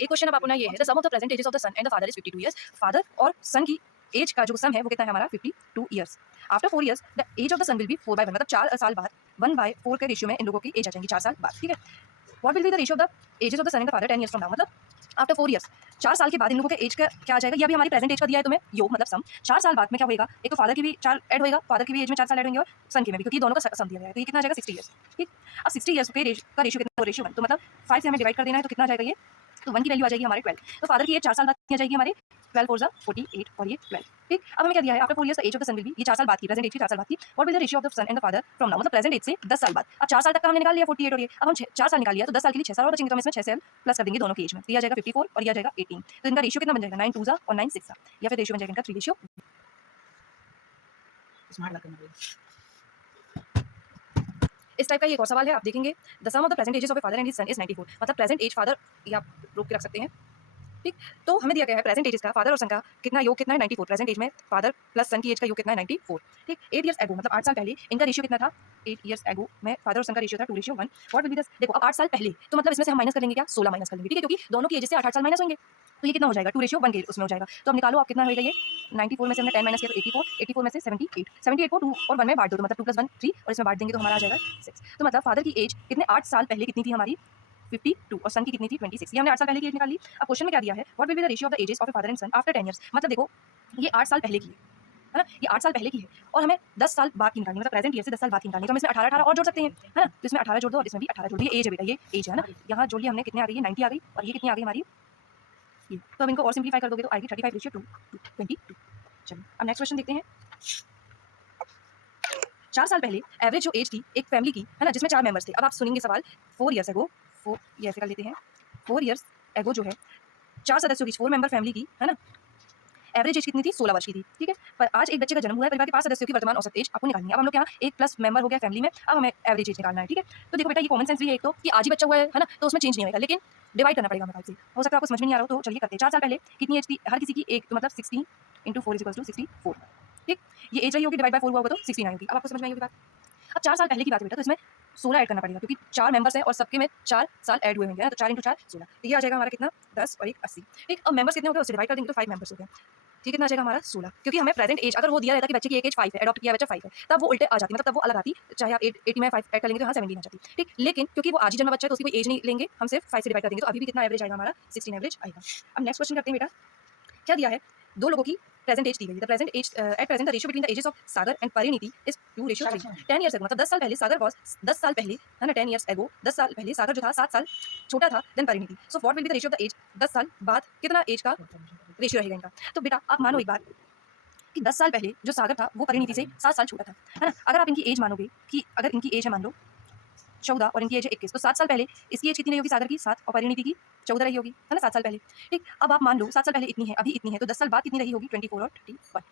एक क्वेश्चन अब आपको ना ये है, the sum of the present ages of the son and the father is 52 years. Father और सन की एज का जो सम है वो कितना है हमारा 52 years. After 4 years the age of the son will be 4/1, मतलब 4 साल बाद 1/4 के रेशियो में इन लोगों की एज आ जाएंगी 4 साल बाद। ठीक है, what will be the ratio of the ages of the son and the father 10 years from now, मतलब आफ्टर 4 इयर्स 4 साल के बाद इन लोगों के एज का क्या आ जाएगा। ये अभी हमारी प्रेजेंट एज का दिया है तुम्हें योग, मतलब सम 4 साल बाद में क्या होगा। एक तो फादर की भी 4 ऐड होएगा, फादर की भी एज में 4 साल ऐड होंगे और सन की में भी, क्योंकि दोनों का सम दिया गया है। तो ये कितना आ जाएगा 60 इयर्स। ठीक, अब 60 इयर्स का रेशियो कितना, रेशियो 1, तो मतलब 5 से हमें डिवाइड कर देना है, तो कितना आ जाएगा ये, तो 1 की वैल्यू आ जाएगी हमारे 12। तो फादर की एज 4 साल बाद की आ जाएगी हमारे 12 4 48 और ये 12। ठीक, अब हमें क्या दिया है, after 4 years the age of the son will be, ये 4 साल बाद की प्रेजेंट एज की 4 साल बाद की, what will the ratio of the son and the father from now, मतलब प्रेजेंट एज से 10 साल बाद। अब 4 साल तक का हमने निकाल लिया 48 और ये, अब हम 4 साल निकाल लिया तो 10 साल के लिए 6 साल और बचेंगे, तो हम इसमें 6 साल प्लस कर देंगे दोनों की एज में, तो ये आ जाएगा 54 और ये आ जाएगा 18। तो इनका रेशियो कितना बन जाएगा 9 2 और 9 6, या फिर रेशियो बन जाएगा इनका 3 रेशियो। स्मार्ट लग रहा है। इस टाइप का ये एक और सवाल है, आप देखेंगे the sum of the present ages of a father and his son is 94, मतलब प्रेजेंट एज फादर, या आप रोक के रख सकते हैं। ठीक, तो हमें दिया गया है प्रेजेंट एजेस का फादर और सन का कितना योग कितना है 94, प्रेजेंट एज में फादर प्लस सन की एज का योग कितना है 94। ठीक, 8 इयर्स एगो, मतलब 8 साल पहले इनका रेशियो कितना था, 8 इयर्स एगो में फादर और सन का रेशियो था 2:1। व्हाट विल बी दिस, देखो अब 8 साल पहले, तो मतलब इसमें से हम माइनस कर लेंगे क्या, 16 माइनस कर लेंगे। ठीक है, क्योंकि दोनों की एज से 8 साल माइनस होंगे, तो ये कितना हो जाएगा 2:1 के उसमें हो जाएगा। तो अब निकालो आप कितना होगा ये, 94 में से हमने 10 माइनस किया तो 84, 84 में से 78, 78 को 2 और 1 में बांट दो, तो मतलब 2 + 1 3 और इसमें बांट देंगे तो हमारा आ जाएगा 6। तो मतलब फादर की एज कितने 8 साल पहले कितनी थी हमारी 52 और सन की कितनी थी 26। ये हमने 8 साल पहले की एज निकाल ली। अब क्वेश्चन में क्या दिया है, what will be the ratio of the ages of a father and son after 10 years, मतलब देखो ये 8 साल पहले की है ना, ये 8 साल पहले की है और हमें 10 साल बाद की निकालनी, मतलब प्रेजेंट ईयर से 10 साल बाद की निकालनी, तो हम इसमें 18 18 और जोड़ सकते हैं, है ना। तो इसमें 18 जोड़ दो और इसमें भी 18 जोड़ दो, ये एज है बेटा, ये एज है ना, यहाँ जोड़ लिया हमने, कितने आ गई, ये 90 आ गई और ये कितनी आ गई हमारी ये। तो अब इनको और सिंप्लीफाई कर दोगे तो आएगी 35:2 चलिए अब नेक्स्ट क्वेश्चन देखते हैं। 4 साल पहले एवरेज जो एज थी एक फैमिली की, है ना, जिसमें 4 मेंबर्स थे। अब आप सुनेंगे सवाल, 4 इयर्स एगो, 4 ये ऐसे कर लेते हैं, 4 इयर्स एगो जो है 4 सदस्यों की 4 मेंबर फैमिली की, है ना, एवरेज एज कितनी थी 16 वर्ष की थी। ठीक है, पर आज एक बच्चे का जन्म हुआ है, परिवार के 5 सदस्यों की वर्तमान औसत एज आपको निकालनी है। अब हम लोग क्या, एक प्लस मेंबर हो गया फैमिली में, अब हमें एवरेज एज निकालना है। ठीक है, तो देखो बेटा ये कॉमन सेंस भी है एक तो, कि आज ही बच्चा हुआ है ना, तो उसमें चेंज नहीं होगा, लेकिन डिवाइड करना पड़ेगा हमें 5 से। हो सकता है आपको समझ में नहीं आ रहा हो, तो चलिए करते हैं। 4 साल पहले कितनी एज थी हर किसी की, एक तो मतलब 16 × 4 = 64। ठीक, ये एज रही होगी, डिवाइड बाय 4 हुआ होगा तो 69 होगी। अब आपको समझ में आई होगी बात। अब 4 साल पहले की बात है बेटा, तो इसमें 16 ऐड करना पड़ेगा, क्योंकि 4 मेंबर्स हैं और सबके में 4 साल ऐड हुए होंगे, तो 4 × 4 16, तो ये आ जाएगा हमारा कितना 10 और 1 80। ठीक, अब मेंबर्स कितने हो गए उससे डिवाइड कर देंगे तो 5 मेंबर्स हो गए। ठीक, कितना आ जाएगा हमारा 16, क्योंकि हमें प्रेजेंट एज अगर वो दिया रहता कि बच्चे की एक एज 5 है, अडॉप्ट किया बच्चा 5 है, तब वो उल्टे आ जाती, मतलब तब वो अलग आती, चाहे आप 80 में 5 ऐड कर लेंगे तो यहाँ 17 आ जाती। ठीक, लेकिन क्योंकि वो आज ही जन्मा बच्चा है तो उसकी कोई एज नहीं लेंगे, हम सिर्फ 5 से डिवाइड कर देंगे, तो अभी भी कितना एवरेज आएगा हमारा 16 एवरेज आएगा। अब नेक्स्ट क्वेश्चन करते हैं बेटा, क्या दिया है, दो लोगों की प्रेजेंट एज दी गई है। The present age at present the ratio between the ages of Sagar and Parineeti is 2:3। 10 years ago, मतलब 10 साल पहले सागर वाज 10 साल पहले, है ना, 10 इयर्स एगो 10 साल पहले सागर जो था 7 साल छोटा था then Parineeti. So what will be the ratio of the age, 10 साल बाद कितना एज का रेशियो रहेगा इनका। तो बेटा आप मानो एक बात कि 10 साल पहले जो सागर था वो परिणीति से 7 साल छोटा था, है ना। अगर आप इनकी एज मानोगे कि अगर इनकी एज है मान लो 14 और इनकी एज है 21, तो 7 साल पहले इसकी एज कितनी रही होगी सागर की 7 और परिणीति की 14 रही होगी, है ना, 7 साल पहले। ठीक, अब आप मान लो 7 साल पहले इतनी है, अभी इतनी है, तो 10 साल बाद कितनी रही होगी 24 और 31।